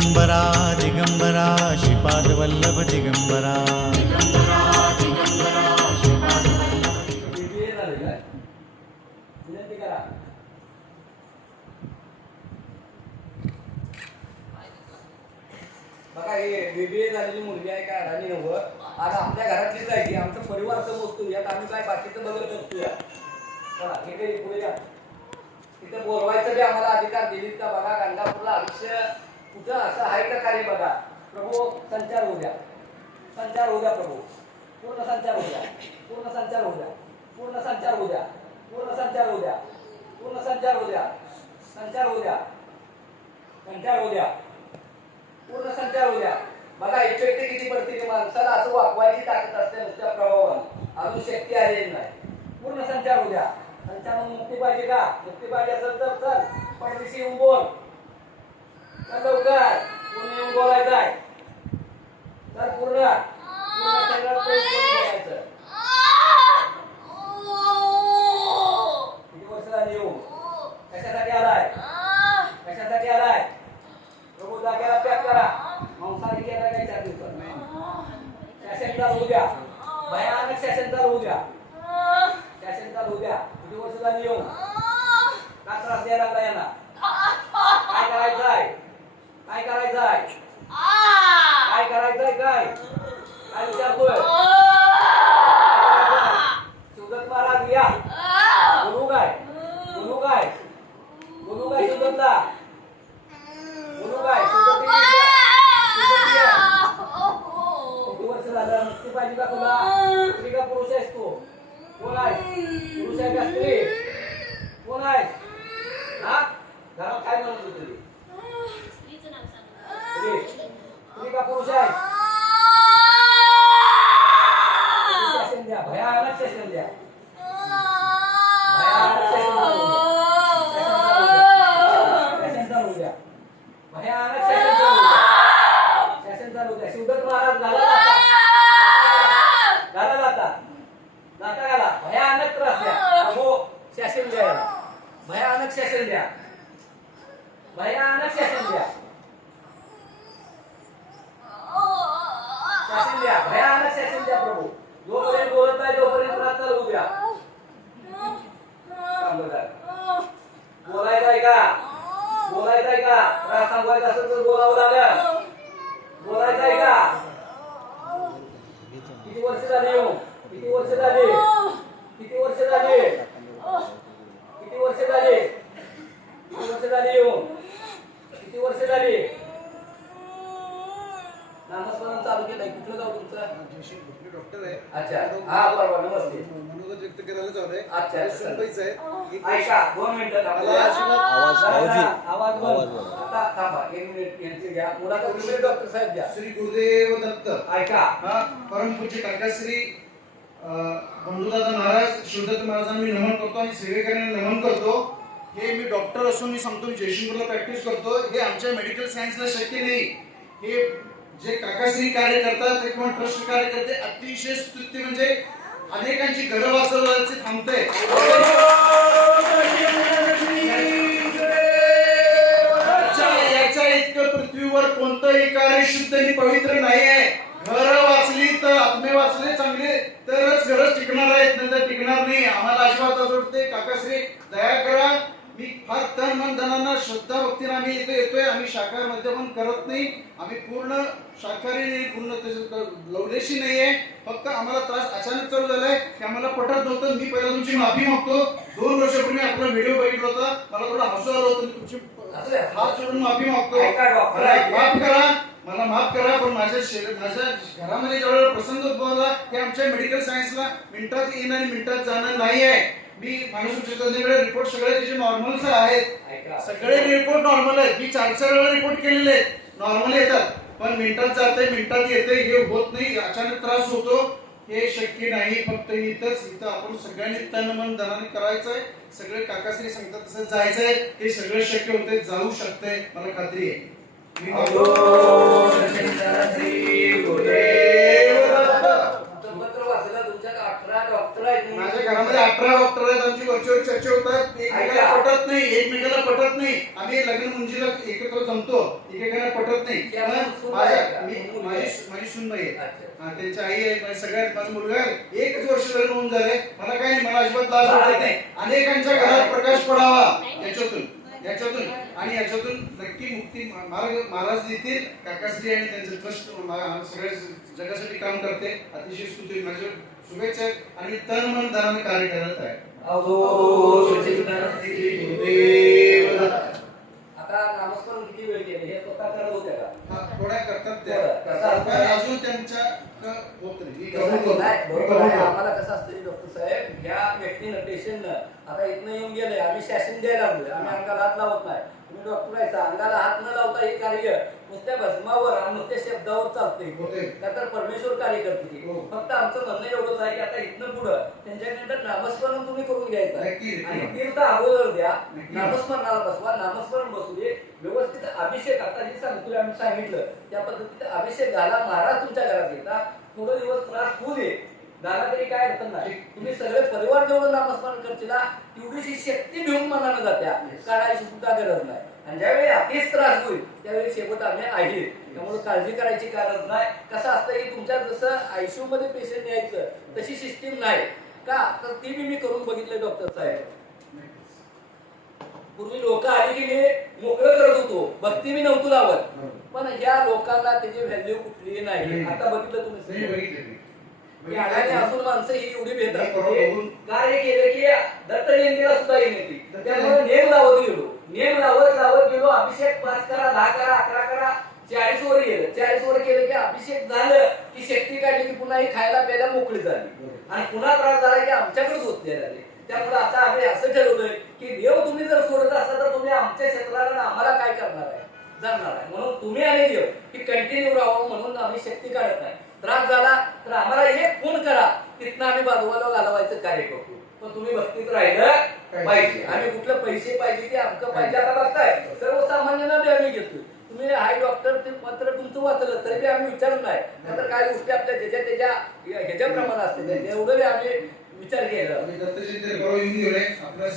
दिगंबरा दिगंबरा श्रीपादवल्लभ दिगंबरा. बघा हे बीबीए झालेली मुलगी आहे काय अडाणी नव्हतं आज आपल्या घरातलीच आहे की आमचा परिवार समजतो यात आम्ही काय बाकीचं बघत असतो या चला काही पुढे या. तिथं बोलवायचं बी आम्हाला अधिकार दिलीत का? बघा गंगापूरला आयुष्य कुठं असं आहे का कार्य बघा प्रभू संचार होऊ द्या संचार होऊ द्या प्रभू पूर्ण संचार होऊ द्या पूर्ण संचार होऊ द्या पूर्ण संचार होऊ द्या पूर्ण संचार होऊ द्या पूर्ण संचार होऊ द्या संचार होऊ द्या संचार होऊ द्या पूर्ण संचार होऊ द्या बघा इफेक्ट किती पडते माणसाला असं वाकवायची ताकद असते नुसत्या प्रभावानं अजून शक्ती आलेली नाही पूर्ण संचार होऊ द्या संचार मुक्ती पाहिजे का मुक्ती पाहिजे असेल तर चल पडदिशी येऊन बोल चल लवकर पूर्ण येऊन बोलायचं आहे तर पूर्ण पूर्ण शरीरात प्रवेश करून बोलायचं किती वर्ष झाली येऊ कशासाठी आलाय कशासाठी आलाय प्रभू जागेला पॅक करा मांसाहारी केला काय चार दिवसात शासन चालू होऊ द्या भयानक शासन चालू होऊ द्या शासन चालू होऊ द्या किती वर्ष झाली येऊ का त्रास द्यायला लागला यांना काय करायचं आहे काय करायचं आहे काय करायचंय काय? काय विचारतोय सुगत महाराज या बोलू काय बोलू काय बोलू काय सुगतला बोलू काय सुगत किती वर्ष झालं मुक्ती पाहिजे का तुला स्त्री का पुरुष आहेस तू कोण आहे पुरुष आहे का स्त्री कोण आहे हा घरात काय म्हणत होती तुझी स्त्री स्त्री का पुरुष आहे शासन द्या भयानक शासन द्या भयानक शासन चालू द्या भयानक शासन चालू द्या शासन चालू द्या शिवदत्त महाराज घाला जाता घाला जाता जाता घाला भयानक त्रास द्या हो शासन द्या याला. भयानक शासन द्या. भयानक शासन द्या. शासन द्या. भयानक शासन द्या प्रभू. जोपर्यंत बोलत नाही तोपर्यंत प्रात चालू द्या. बोलायचं आहे का? बोलायचं आहे का? त्रास सांगवायचं असेल तर बोलावं लागलं. बोलायचं आहे का? हो? किती वर्ष झाली किती वर्ष झाली? किती वर्ष झाली? किती वर्ष झाले? किती वर्ष झाली येऊ? किती वर्ष झाली? नामस्मरण चालू केलंय. कुठलं गाव तुमचं? डॉक्टर आहे अच्छा. हा बरोबर. नमस्ते. मनोगत व्यक्त करायला चालू अच्छा, आहे अच्छा. सुनबाईच आहे एक ऐका दोन मिनिटं थांबा. मला अजिबात आवाज. आता थांबा. एक मिनिट. यांचे घ्या. मुलाखत तुम्ही डॉक्टर साहेब घ्या. श्री गुरुदेव दत्त. ऐका हा परमपूज्य काकाश्री बंधुदादा महाराज शिवदत्त महाराजांना मी नमन करतो आणि सेवेकऱ्यांना नमन करतो. हे मी डॉक्टर असून मी सांगतो मी प्रॅक्टिस करतो हे आमच्या मेडिकल सायन्सला शक्य नाही. हे जे काकाश्री कार्य करतात किंवा ट्रस्ट कार्य करते अतिशय स्तुत्य म्हणजे अनेकांची घरं वाचवण्याचे थांबते याच्या याच्या इतकं पृथ्वीवर कोणतंही कार्य शुद्ध आणि पवित्र नाही आहे. घर वाचली तर आत्मे वाचले चांगले तरच घर टिकणार आहेत नंतर टिकणार नाही. आम्हाला अजिबात वाटते काकाश्री दया करा. मी फार तन मन धनांना श्रद्धा भक्तीने आम्ही इथे येतोय. आम्ही शाकाहार मध्यमन करत नाही. आम्ही पूर्ण शाकाहारी नाही पूर्ण त्याच्यात लवलेशी नाहीये. फक्त आम्हाला त्रास अचानक चालू झालाय. की आम्हाला पटत नव्हतं. मी पहिला तुमची माफी मागतो. दोन वर्षापूर्वी आपला व्हिडिओ बघितला होता. मला थोडं हसू आलं होतं. तुमची. हात जोडून माफी मागतो. माफ करा. मला माफ करा पण माझ्या शरीर माझ्या घरामध्ये जेवढा प्रसंग उद्भवला हे आमच्या मेडिकल सायन्सला मिनिटात येणं आणि मिनिटात जाणं नाही आहे मी मानसोपचाराकडे रिपोर्ट सगळे तिचे नॉर्मल्स आहेत. सगळे रिपोर्ट नॉर्मल आहेत. मी चार चार वेळा रिपोर्ट केलेले नॉर्मल येतात. पण मिनिटात जाते मिनिटात येते हे होत नाही. अचानक त्रास होतो. हे शक्य नाही. फक्त इथंच इथं आपण सगळ्यांनी तन मन धनाने करायचं आहे सगळे काकाश्री सांगतात तसं जायचंय. हे सगळं शक्य होतंय. जाऊ शकतंय. मला खात्री आहे मी अहो, शंकर श्री गुरुदेव दत्त. तुमचं पत्र वाचा. वाचलं तुमच्यात अठरा डॉक्टर आहेत. माझ्या घरामध्ये अठरा डॉक्टर आहेत आमची वरचीवर चर्चा होतात. एकमेकाला. पटत नाही एकमेकाला पटत नाही. आम्ही लग्न मुंजीला एकत्र जमतो एकेकाला पटत नाही. त्यामुळे माझ्या? मी माझी. माझी सुनबाई आहे. हा, आई आहे माझ्या सगळ्यात माझा मुलगा आहे. एकच वर्ष लग्न होऊन झाले. मला काही नाही मला अजिबात लाज वाटत नाही. अनेकांच्या घरात प्रकाश पडावा. याच्यातून याच्यातून. आणि याच्यातून नक्की मुक्ती महाराज महाराज देतील. काकाश्री आणि त्यांचं ट्रस्ट सगळ्या जगासाठी काम करते. अतिशय स्तुती. माझ्या शुभेच्छा आणि तन मन धनाने कार्य करत आहे. आता नामस्मरण किती वेळ केले? हे स्वतः करत होते का? हा, थोड्या करतात त्या. अजून त्यांच्या क- होत नाही बरोबर आहे. आम्हाला कसं असतं डॉक्टर साहेब? या व्यक्तीनं पेशंटनं आता इथनं येऊन गेलंय आम्ही शासन द्यायला लागलोय. आम्ही अंगाला हात लावत नाही. तुम्ही डॉक्टर आहे अंगाला हात न लावता हे कार्य नुसत्या भस्मावर आणि नुसत्या शब्दावर चालतंय. होतंय. तर परमेश्वर कार्य करते हो. फक्त आमचं म्हणणं एवढंच आहे की आता इथनं पुढं त्यांच्याकडनं नामस्मरण तुम्ही करून घ्यायचं. आणि तीर्थ अगोदर द्या. नामस्मरणाला बसवा. नामस्मरण बसू दे. व्यवस्थित अभिषेक. आता जे सांगतोय आम्ही सांगितलं त्या पद्धतीने अभिषेक घाला महाराज तुमच्या घरात येतात थोडं दिवस त्रास होऊ दे. झाला तरी काय अडचण नाही. तुम्ही सगळे परिवार जेवढं नामस्मरण करतील तेवढीशी शक्ती घेऊन मनानं जात्या काढायची सुद्धा गरज नाही. आणि ज्यावेळी अतिच त्रास होईल त्यावेळी शेवट आम्ही आहे. त्यामुळे काळजी करायची गरज नाही. कसं असतं की तुमच्या जसं आयसीयू मध्ये पेशंट न्यायचं तशी सिस्टीम नाही. का? तर ती बी मी करून बघितलं डॉक्टर साहेब. पूर्वी लोक आली की मी मोकळं करत होतो. भक्ती मी नव्हतो लावत. पण या लोकांना त्याची व्हॅल्यू कुठलीही नाही. आता बघितलं तुम्ही ही अडाणी असून माणसं ही एवढी भेट असते कार्य केलं की दत्त जयंतीला सुद्धा येण्याची त्यामुळे नेम लावत गेलो. नेम लावत लावत गेलो अभिषेक पाच करा दहा करा अकरा करा चाळीस वर गेलं चाळीस वर केलं की अभिषेक झालं की शक्ती काढली की पुन्हा ही खायला प्यायला मोकळी झाली. आणि पुन्हा त्रास झाला की आमच्याकडेच होत नाही झाले त्यामुळे आता आम्ही असं ठरवलंय की देव तुम्ही जर सोडत असला तर तुम्ही आमच्या क्षेत्राला आम्हाला काय करणार आहे? जाणार आहे. म्हणून तुम्ही आणि देव ही कंटिन्यू राहावं म्हणून आम्ही शक्ती काढत नाही. त्रास झाला तर आम्हाला एक फोन करा. तिथनं आम्ही बाजूला घालवायचं कार्य करतो. पण तुम्ही भक्तीत राहिलं पाहिजे. आम्ही कुठलं पैसे पाहिजे ते आमचं पाहिजे. आता बघताय सर्वसामान्यांना बी आम्ही घेतोय. तुम्ही हाय डॉक्टर ते पत्र तुमचं वाचलं तरी बी आम्ही विचारत नाही. तर काय गोष्टी आपल्या ज्याच्या त्याच्या ह्याच्याप्रमाणे असते. तेवढं बी आम्ही विचार केला.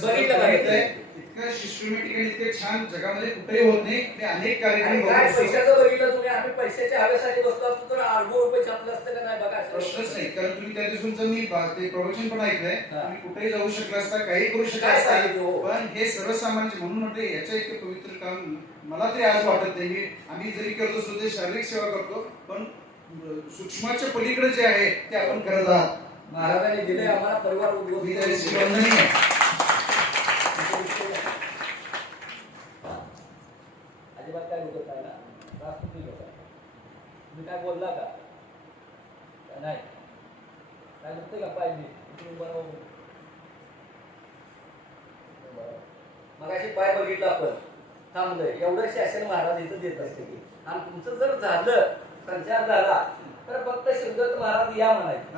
बघितलं का? इतकं सिस्टमॅटिक आणि इतकं छान जगामध्ये कुठेही होत नाही मी अनेक कार्यक्रम काय. पैशाचं बघितलं तुम्ही आम्ही पैशाच्या हव्यासाठी बसलो असतो तर अडगो रुपये छापलं असतं का नाही बघा प्रश्नच नाही कारण तुम्ही त्या मी बा- ते प्रवचन पण ऐकलंय हा. तुम्ही कुठेही जाऊ शकला असता काही करू शकला काय असता सांगितलं, हो. पण हे सर्वसामान्य म्हणून म्हटलं याच्या इतकं पवित्र काम मला तरी आज वाटत नाही मी आम्ही जरी करत असतो ते शारीरिक सेवा करतो पण अं, सूक्ष्माच्या पलीकडे जे आहे ते आपण करत आहात महाराजांनी दिले आम्हाला परिवार मी त्याची. वंदनीय आहे. अजिबात काय होत नाही ना त्रास कुठे होता तुम्ही काय बोलला का? नाही? काय दुखतं का पाहिजे? तुम्ही बरोबर मग अशी पाय बघितला आपण. थांबलंय. एवढं शासन महाराज इथं देत असते की. आणि तुमचं जर झालं संचार झाला तर फक्त शिवदत्त महाराज या म्हणायचे.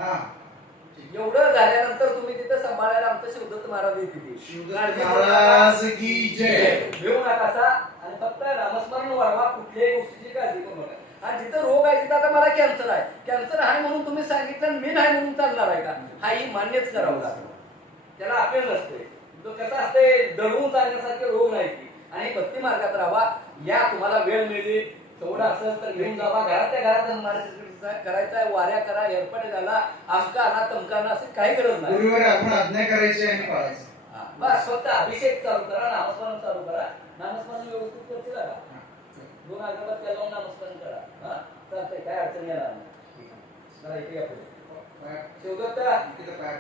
एवढं झाल्यानंतर तुम्ही तिथं सांभाळायला आमचं शिवदत्त महाराज येते घेऊ नका आणि फक्त नामस्मरण वाढवा कुठल्याही गोष्टीची काळजी करू नका. आणि जिथं रोग आहे तिथं आता मला कॅन्सर आहे. कॅन्सर आहे म्हणून तुम्ही सांगितलं मी नाही म्हणून चालणार आहे का? हा ही मान्यच करावं लागतं. त्याला अपील नसते तो कसं असते? दडवून चालण्यासारखे रोग नाही ती आणि भक्ती मार्गात राहा. या तुम्हाला वेळ मिळते तेवढं असेल तर घेऊन जावा घरातल्या घरात करायचा आहे वाऱ्या करा एरपडे झाला आमका आणा तमका आणा अशी काही गरज नाही. गुरुवारी आपण आज्ञा करायची आणि पाळायचं. हा, बस फक्त अभिषेक चालू करा नामस्मरण चालू करा. नामस्मरण व्यवस्थित करतील का दोन अगरबत्त्या लावून नामस्मरण करा. हा चालतंय काय अडचण येणार नाही. जरा इथे या पुढे. शिवदत्त? काय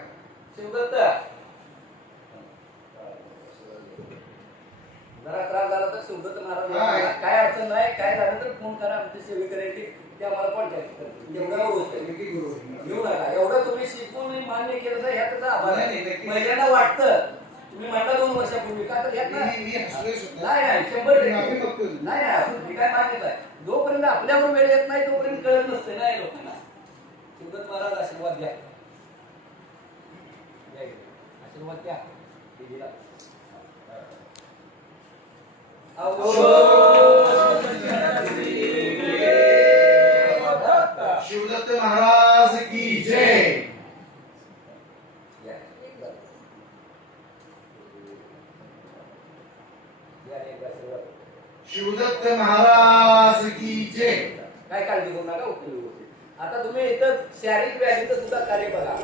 जरा त्रास झाला तर शिवदत्त महाराज. यांना. काय अडचण नाही. काय झालं तर फोन करा. आमची सेवे करायची ते. आम्हाला कॉन्टॅक्ट करतील. एवढं होतं. घेऊ नका. एवढं तुम्ही शिकून मान्य केलं तर ह्यात आभार नाही, नाही, आहे नक्की. महिलांना वाटतं. तुम्ही म्हणता दोन वर्षापूर्वी. का तर ह्यात मी- मी. नाही नाही शंभर मी टक्के. नाही नाही अजून ठीक आहे मान्यच आहे? तोपर्यंत आपल्यावर वेळ येत नाही तोपर्यंत कळत नसते ना लोकांना. शिवदत्त महाराज आशीर्वाद घ्या. आशीर्वाद घ्या. शिवदत्त महाराज की जय. Yeah, yeah, yeah, yeah. Shivdatt Maharaj की जय. काय काळजी करू नका ओके व्यवस्थित. आता तुम्ही इथं शारीरिक व्याधीचं सुद्धा कार्य बघा.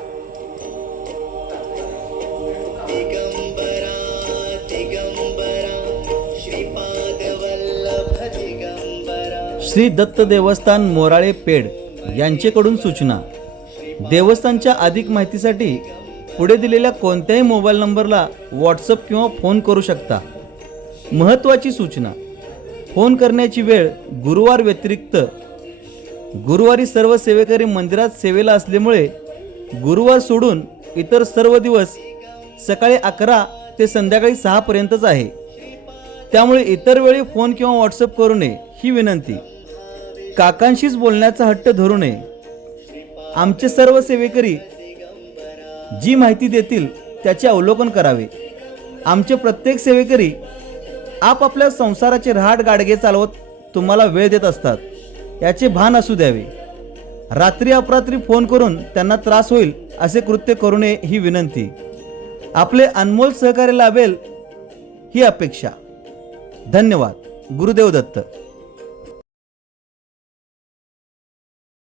श्री दत्त देवस्थान मोराळे पेड यांचेकडून सूचना. देवस्थानच्या अधिक माहितीसाठी पुढे दिलेल्या कोणत्याही मोबाईल नंबरला व्हॉट्सअप किंवा फोन करू शकता. महत्त्वाची सूचना. फोन करण्याची वेळ गुरुवार व्यतिरिक्त. गुरुवारी सर्व सेवेकरी मंदिरात सेवेला असल्यामुळे गुरुवार सोडून इतर सर्व दिवस सकाळी अकरा ते संध्याकाळी सहापर्यंतच आहे. त्यामुळे इतर वेळी फोन किंवा व्हॉट्सअप करू नये ही विनंती. काकांशीच बोलण्याचा हट्ट धरू नये. आमचे सर्व सेवेकरी जी माहिती देतील त्याचे अवलोकन करावे. आमचे प्रत्येक सेवेकरी आपापल्या संसाराचे रहाट गाडगे चालवत तुम्हाला वेळ देत असतात. याचे भान असू द्यावे. रात्री अपरात्री फोन करून त्यांना त्रास होईल असे कृत्य करू नये ही विनंती. आपले अनमोल सहकार्य लाभेल ही अपेक्षा. धन्यवाद. गुरुदेव दत्त.